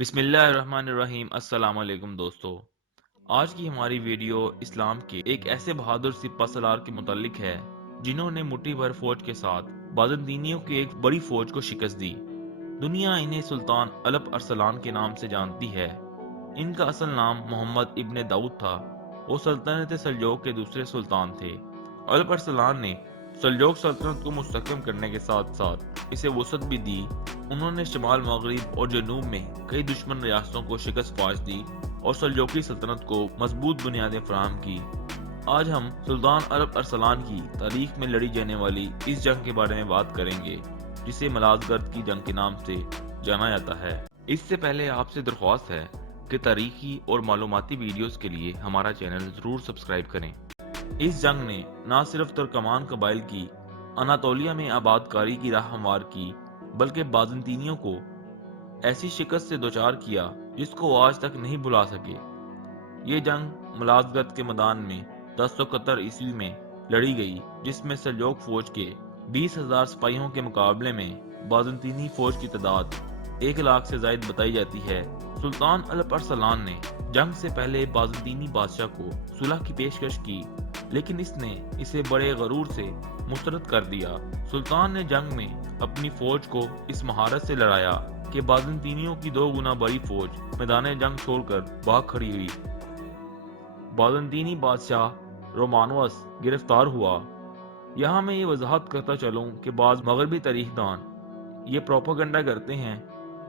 بسم اللہ الرحمن الرحیم۔ السلام علیکم دوستو، آج کی ہماری ویڈیو اسلام کے ایک ایسے بہادر سپہ سالار کے متعلق ہے جنہوں نے مٹھی بھر فوج کے ساتھ بازنطینیوں کی ایک بڑی فوج کو شکست دی۔ دنیا انہیں سلطان الپ ارسلان کے نام سے جانتی ہے۔ ان کا اصل نام محمد ابن داؤد تھا۔ وہ سلطنت سلجوق کے دوسرے سلطان تھے۔ الپ ارسلان نے سلجوق سلطنت کو مستحکم کرنے کے ساتھ ساتھ اسے وسعت بھی دی۔ انہوں نے شمال مغرب اور جنوب میں کئی دشمن ریاستوں کو شکست فاش دی اور سلجوقی سلطنت کو مضبوط بنیادیں فراہم کی۔ آج ہم سلطان الپ ارسلان کی تاریخ میں لڑی جانے والی اس جنگ کے بارے میں بات کریں گے جسے ملازگرد کی جنگ کے نام سے جانا جاتا ہے۔ اس سے پہلے آپ سے درخواست ہے کہ تاریخی اور معلوماتی ویڈیوز کے لیے ہمارا چینل ضرور سبسکرائب کریں۔ اس جنگ نے نہ صرف ترکمان قبائل کی اناطولیہ میں آباد کاری کی راہ ہموار کی بلکہ بازنطینیوں کو ایسی شکست سے دوچار کیا جس کو آج تک نہیں بھلا سکے۔ یہ جنگ ملازگرد کے میدان میں 1071 عیسوی میں لڑی گئی، جس میں سلجوق فوج کے 20,000 سپاہیوں کے مقابلے میں بازنطینی فوج کی تعداد 1,00,000 سے زائد بتائی جاتی ہے۔ سلطان الپ ارسلان نے جنگ سے پہلے بازنطینی بادشاہ کو صلح کی پیشکش کی، لیکن اس نے اسے بڑے غرور سے مسترد کر دیا۔ سلطان نے جنگ میں اپنی فوج کو اس مہارت سے لڑایا کہ بازنطینیوں کی 2 گنا بڑی فوج میدان جنگ چھوڑ کر بھاگ کھڑی ہوئی۔ بازنطینی بادشاہ رومانوس گرفتار ہوا۔ یہاں میں یہ وضاحت کرتا چلوں کہ بعض مغربی تاریخ دان یہ پروپیگنڈا کرتے ہیں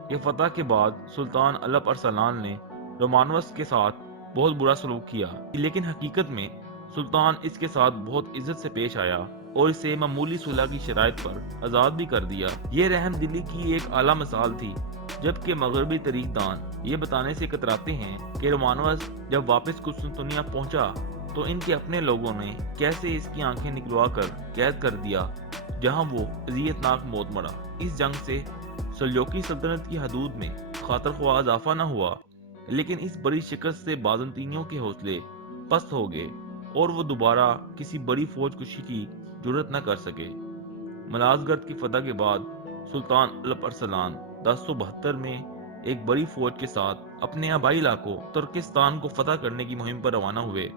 کہ فتح کے بعد سلطان الپ ارسلان نے رومانوس کے ساتھ بہت برا سلوک کیا، لیکن حقیقت میں سلطان اس کے ساتھ بہت عزت سے پیش آیا اور اسے معمولی صلح کی شرائط پر آزاد بھی کر دیا۔ یہ رحم دلی کی ایک اعلیٰ مثال تھی، جبکہ مغربی تاریخ دان یہ بتانے سے کتراتے ہیں کہ رومانوس جب واپس قسطنطنیہ پہنچا تو ان کے اپنے لوگوں نے کیسے اس کی آنکھیں نکلوا کر قید کر دیا، جہاں وہ اذیتناک موت مرا۔ اس جنگ سے سلجوقی سلطنت کی حدود میں خاطر خواہ اضافہ نہ ہوا، لیکن اس بڑی شکست سے بازنطینیوں کے حوصلے پست ہو گئے اور وہ دوبارہ کسی بڑی فوج کشی کی جرت نہ کر سکے۔ ملازگرد کی فتح کے بعد سلطان الپ ارسلان 1072 میں ایک بڑی فوج کے ساتھ اپنے آبائی علاقوں ترکستان کو فتح کرنے کی مہم پر روانہ ہوئے۔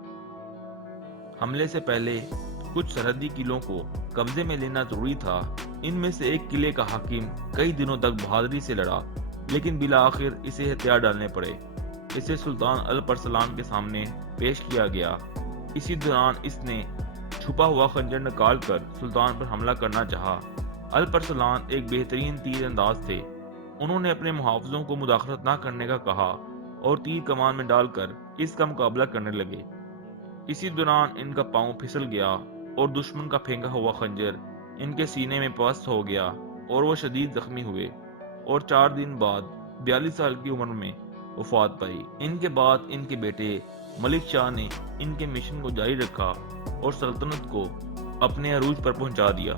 حملے سے پہلے کچھ سرحدی قلعوں کو قبضے میں لینا ضروری تھا۔ ان میں سے ایک قلعے کا حاکم کئی دنوں تک بہادری سے لڑا، لیکن بالآخر اسے ہتھیار ڈالنے پڑے۔ اسے سلطان الپ ارسلان کے سامنے پیش کیا گیا۔ اسی دوران اس نے چھپا ہوا خنجر نکال کر سلطان پر حملہ کرنا چاہا۔ الپ ارسلان ایک بہترین تیر انداز تھے۔ انہوں نے اپنے محافظوں کو مداخلت نہ کرنے کا کہا اور تیر کمان میں ڈال کر اس کا مقابلہ کرنے لگے۔ اسی دوران ان کا پاؤں پھسل گیا اور دشمن کا پھینکا ہوا خنجر ان کے سینے میں پست ہو گیا اور وہ شدید زخمی ہوئے اور 4 دن بعد 42 سال کی عمر میں وفات پائی۔ ان کے بعد ان کے بیٹے ملک شاہ نے ان کے مشن کو جاری رکھا اور سلطنت کو اپنے عروج پر پہنچا دیا۔